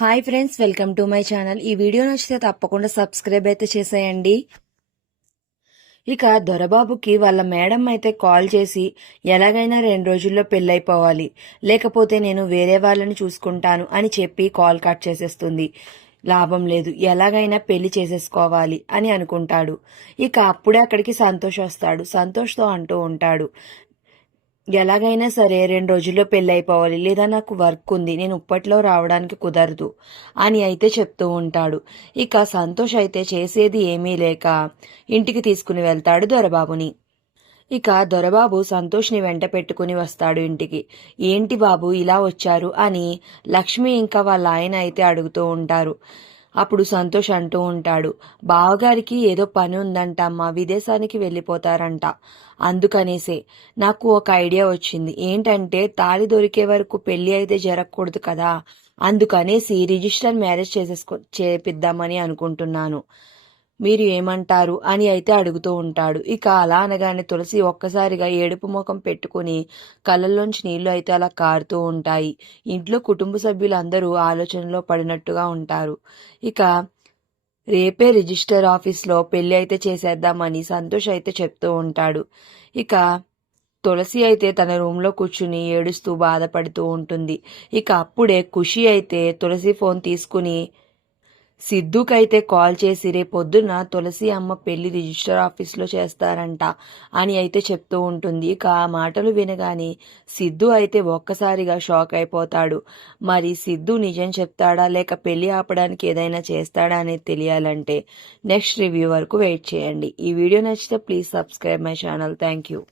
Hi friends welcome to my channel ఈ video నచ్చితే తప్పకుండా సబ్స్క్రైబ్ అయితే చేసేయండి. ఇక దొరబాబుకి వాళ్ళ మేడం అయితే కాల్ చేసి ఎలాగైనా రెండు రోజుల్లో పెళ్ళైపోవాలి. లేకపోతే నేను వేరే వాళ్ళని చూసుకుంటాను అని చెప్పి కాల్ కట్ చేసేస్తుంది. లాభం లేదు ఎలాగైనా పెళ్ళి చేసేసుకోవాలి అని అనుకుంటాడు. ఇక అప్పుడే అక్కడికి సంతోష్ వస్తాడు. సంతోష్తో అంటూ ఉంటాడు. ఎలాగైనా సరే రెండు రోజుల్లో పెళ్ళి అయిపోవాలి లేదా నాకు వర్క్ ఉంది. నేను ఇప్పట్లో రావడానికి కుదరదు అని అయితే చెప్తూ ఉంటాడు. ఇక సంతోష్ అయితే చేసేది ఏమీ లేక ఇంటికి తీసుకుని వెళ్తాడు దొరబాబుని. ఇక దొరబాబు సంతోష్ని వెంట పెట్టుకుని వస్తాడు ఇంటికి. ఏంటి బాబు ఇలా వచ్చారు అని లక్ష్మి ఇంకా వాళ్ళ ఆయన అయితే అడుగుతూ ఉంటారు. అప్పుడు సంతోష్ అంటూ ఉంటాడు. బావగారికి ఏదో పని ఉందంట అమ్మా విదేశానికి వెళ్ళిపోతారంట. అందుకనేసే నాకు ఒక ఐడియా వచ్చింది. ఏంటంటే తాళి దొరికే వరకు పెళ్ళి అయితే జరగకూడదు కదా. అందుకనేసి రిజిస్టర్ మ్యారేజ్ చేసేసుకో చేపిద్దామని అనుకుంటున్నాను. మీరు ఏమంటారు అని అయితే అడుగుతూ ఉంటాడు. ఇక అలా అనగానే తులసి ఒక్కసారిగా ఏడుపు ముఖం పెట్టుకుని కళ్ళల్లోంచి నీళ్ళు అయితే అలా కారుతూ ఉంటాయి. ఇంట్లో కుటుంబ సభ్యులందరూ ఆలోచనలో పడినట్టుగా ఉంటారు. ఇక రేపే రిజిస్టర్ ఆఫీస్లో పెళ్ళి అయితే చేసేద్దామని సంతోష్ అయితే చెప్తూ ఉంటాడు. ఇక తులసి అయితే తన రూమ్లో కూర్చుని ఏడుస్తూ బాధపడుతూ ఉంటుంది. ఇక అప్పుడే ఖుషి అయితే తులసి ఫోన్ తీసుకుని సిద్ధుకైతే కాల్ చేసి రేపొద్దున తులసి అమ్మ పెళ్ళి రిజిస్టర్ ఆఫీస్లో చేస్తారంట అని అయితే చెప్తూ ఉంటుంది. ఇక ఆ మాటలు వినగానే సిద్ధు అయితే ఒక్కసారిగా షాక్ అయిపోతాడు. మరి సిద్ధు నిజం చెప్తాడా? లేక పెళ్ళి ఆపడానికి ఏదైనా చేస్తాడా అనేది తెలియాలంటే నెక్స్ట్ రివ్యూ వరకు వెయిట్ చేయండి. ఈ వీడియో నచ్చితే please subscribe my channel. Thank you.